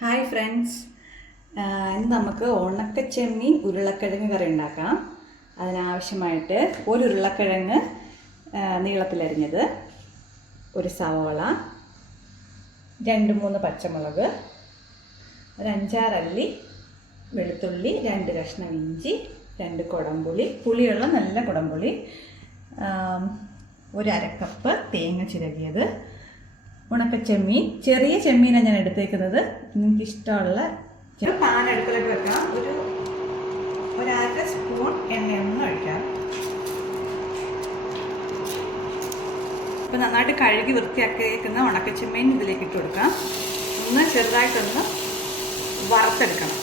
Hi friends ഇന്ന് നമുക്ക് ഉണക്കച്ചെമ്മീൻ ഉരുളക്കിഴങ്ങ് കറി ഉണ്ടാക്കാം. അതിനാവശ്യമായിട്ട് ഒരു ഉരുളക്കിഴങ്ങ് നീളത്തിലരിഞ്ഞത് ഒരു സവോള രണ്ട് മൂന്ന് പച്ചമുളക് ഒരു വെളുത്തുള്ളി രണ്ട് കഷ്ണം ഇഞ്ചി രണ്ട് കുടംപുളി പുളിയുള്ള നല്ല കുടംപുളി ഒരു അരക്കപ്പ് തേങ്ങ ചിരകിയത് ഉണക്കച്ചെമ്മീൻ ചെറിയ ചെമ്മീനാണ് ഞാൻ എടുത്തേക്കുന്നത്. നിങ്ങൾക്ക് ഇഷ്ടമുള്ള പാൻ അടുപ്പിലേക്ക് വെക്കാം. ഒരു ഒരു അര സ്പൂൺ എണ്ണയൊന്നും ഒഴിക്കാം. ഇപ്പൊ നന്നായിട്ട് കഴുകി വൃത്തിയാക്കിയേക്കുന്ന ഉണക്കച്ചെമ്മീൻ ഇതിലേക്ക് ഇട്ട് കൊടുക്കാം. ഒന്ന് ചെറുതായിട്ടൊന്ന് വറുത്തെടുക്കണം.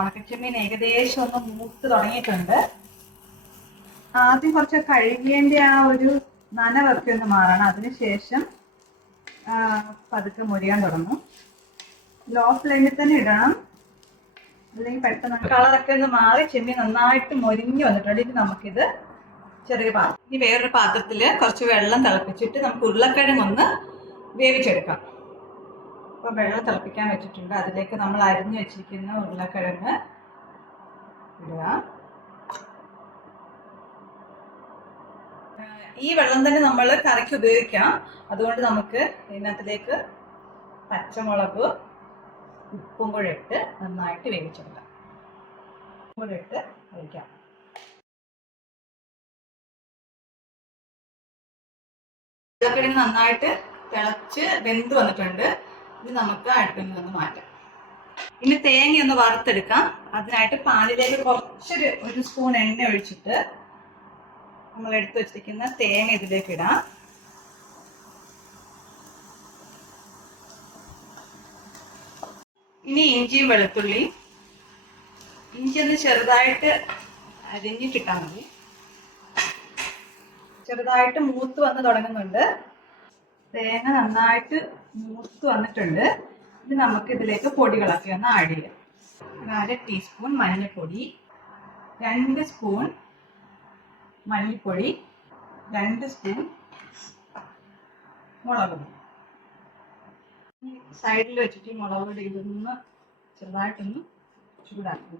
ഉണക്കച്ചെമ്മീൻ ഏകദേശം ഒന്ന് മൂത്ത് തുടങ്ങിയിട്ടുണ്ട്. ആദ്യം കുറച്ച് കഴുകേണ്ട ആ ഒരു നനവൊക്കെ ഒന്ന് മാറണം. അതിനുശേഷം പതുക്കെ മുരിയാൻ തുടങ്ങും. ലോ ഫ്ലെയിമിൽ തന്നെ ഇടണം. അല്ലെങ്കിൽ പെട്ടെന്ന് കളറൊക്കെ ഒന്ന് മാറി ചെമ്മീൻ നന്നായിട്ട് മൊരിഞ്ഞ് വന്നിട്ടുണ്ട്. ഇനി നമുക്കിത് ചെറിയ പാത്രം ഇനി വേറൊരു പാത്രത്തിൽ കുറച്ച് വെള്ളം തിളപ്പിച്ചിട്ട് നമുക്ക് ഉരുളക്കിഴങ്ങ് ഒന്ന് വേവിച്ചെടുക്കാം. അപ്പോൾ വെള്ളം തിളപ്പിക്കാൻ വെച്ചിട്ടുണ്ട്. അതിലേക്ക് നമ്മൾ അരിഞ്ഞു വെച്ചിരിക്കുന്ന ഉരുളക്കിഴങ്ങ് ഇടുക. ഈ വെള്ളം തന്നെ നമ്മൾ കറിക്ക് ഉപയോഗിക്കാം. അതുകൊണ്ട് നമുക്ക് ഇതിനകത്തിലേക്ക് പച്ചമുളക് ഉപ്പും കൂടെ ഇട്ട് നന്നായിട്ട് വേവിച്ചെടുക്കാം. ഉപ്പും കൂടെ ഇട്ട് വേവിക്കാം. ഇതൊക്കെ നന്നായിട്ട് തിളച്ച് വെന്ത് വന്നിട്ടുണ്ട്. ഇത് നമുക്ക് അടുപ്പിൽ നിന്ന് മാറ്റാം. ഇനി തേങ്ങ ഒന്ന് വറുത്തെടുക്കാം. അതിനായിട്ട് പാനിലേക്ക് കുറച്ചൊരു ഒരു സ്പൂൺ എണ്ണ ഒഴിച്ചിട്ട് നമ്മൾ എടുത്തു വെച്ചിരിക്കുന്ന തേങ്ങ ഇതിലേക്ക് ഇടാം. ഇനി ഇഞ്ചിയും വെളുത്തുള്ളി ഇഞ്ചി ഒന്ന് ചെറുതായിട്ട് അരിഞ്ഞിട്ടിട്ടാൽ മതി. ചെറുതായിട്ട് മൂത്ത് വന്ന് തുടങ്ങുന്നുണ്ട്. തേങ്ങ നന്നായിട്ട് മൂത്ത് വന്നിട്ടുണ്ട്. ഇനി നമുക്ക് ഇതിലേക്ക് പൊടികളൊക്കെ ഒന്ന് ആഡ് ചെയ്യാം. ഒരു അര ടീസ്പൂൺ മഞ്ഞൾപ്പൊടി രണ്ട് സ്പൂൺ മല്ലിപ്പൊടി രണ്ട് സ്പൂൺ മുളക് പൊടി. സൈഡിൽ വെച്ചിട്ട് മുളക് പൊടി ഇതൊന്ന് ചെറുതായിട്ടൊന്ന് ചൂടാക്കി.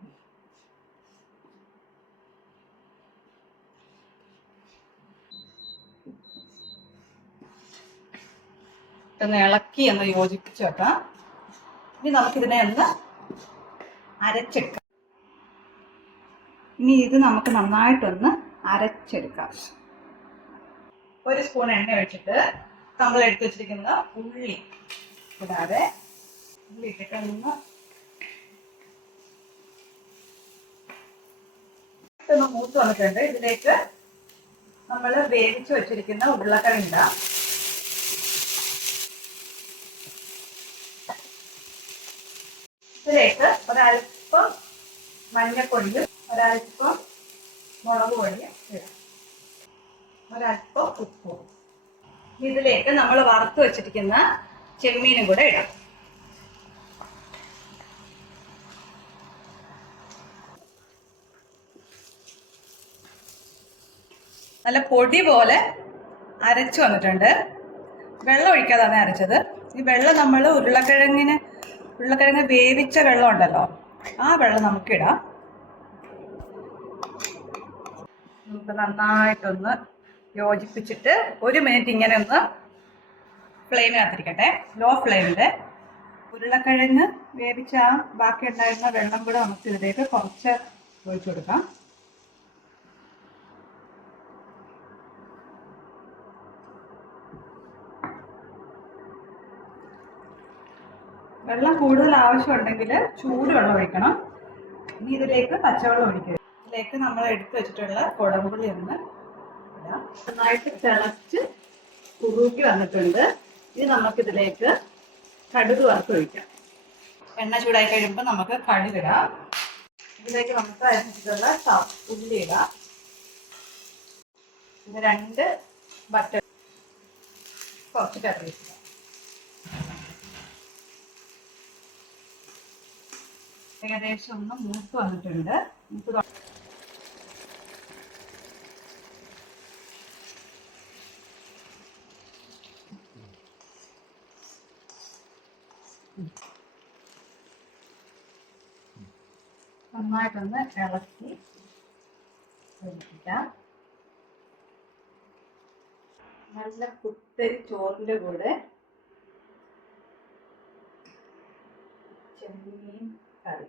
ഒന്ന് ഇളക്കി ഒന്ന് യോജിപ്പിച്ചു വെക്കാം. ഇനി നമുക്കിതിനെ ഒന്ന് അരച്ചെടുക്കാം. ഇനി ഇത് നമുക്ക് നന്നായിട്ടൊന്ന് അരച്ചെടുക്കാം. ഒരു സ്പൂൺ എണ്ണ ഒഴിച്ചിട്ട് നമ്മൾ എടുത്തു വെച്ചിരിക്കുന്ന ഉള്ളി. കൂടാതെ ഉള്ളി ഇട്ടിട്ട് മൂത്ത് വന്നിട്ടുണ്ട്. ഇതിലേക്ക് നമ്മൾ വേവിച്ച് വെച്ചിരിക്കുന്ന ഉരുളക്കിഴങ്ങ് ഇടാം. ഇതിലേക്ക് ഒരല്പം മഞ്ഞപ്പൊടിയും ഒരല്പം മുളക് പൊടിയും ഇടാം. ഒരല്പം ഉപ്പും. ഇതിലേക്ക് നമ്മൾ വറുത്ത് വെച്ചിരിക്കുന്ന ചെമ്മീനും കൂടെ ഇടാം. നല്ല പൊടി പോലെ അരച്ചു വന്നിട്ടുണ്ട്. വെള്ളം ഒഴിക്കാതാണ് അരച്ചത്. ഈ വെള്ളം നമ്മൾ ഉരുളക്കിഴങ്ങിന് ഉരുളക്കിഴങ്ങ് വേവിച്ച വെള്ളം ഉണ്ടല്ലോ ആ വെള്ളം നമുക്കിടാം നമുക്ക് നന്നായിട്ടൊന്ന് യോജിപ്പിച്ചിട്ട് ഒരു മിനിറ്റ് ഇങ്ങനെ ഒന്ന് ഫ്ലെയിമിനകത്തിരിക്കട്ടെ ലോ ഫ്ലെയിമിൽ ഉരുളക്കിഴങ്ങ് വേവിച്ച ആ ബാക്കി ഉണ്ടായിരുന്ന വെള്ളം കൂടെ നമുക്ക് ഇതിലേക്ക് കുറച്ച് ഒഴിച്ചു കൊടുക്കാം. വെള്ളം കൂടുതൽ ആവശ്യമുണ്ടെങ്കിൽ ചൂടുവെള്ളം ഒഴിക്കണം. ഇനി ഇതിലേക്ക് പച്ചവെള്ളം ഒഴിക്കുക ഇതിലേക്ക് നമ്മൾ എടുത്തു വെച്ചിട്ടുള്ള കുടംപുളി ഒന്ന് നന്നായിട്ട് തിളച്ച് കുറുക്കി വന്നിട്ടുണ്ട്. ഇനി നമുക്കിതിലേക്ക് കടുക് വറുത്ത് ഒഴിക്കാം. എണ്ണ ചൂടായി കഴിയുമ്പോൾ നമുക്ക് കടുക് ഇടാം. ഇതിലേക്ക് നമുക്ക് അരിഞ്ഞിട്ടുള്ള സ- ഉള്ളി ഇടാം. രണ്ട് ബട്ടർ കുറച്ച് കറിവേപ്പില ഏകദേശം ഒന്ന് മൂത്ത് വന്നിട്ടുണ്ട്. മൂത്ത് നന്നായിട്ടൊന്ന് ഇളക്കി യോജിപ്പിക്കാം നല്ല കുത്തരി ചോറിന്റെ കൂടെ ചെമ്മീൻ കറി.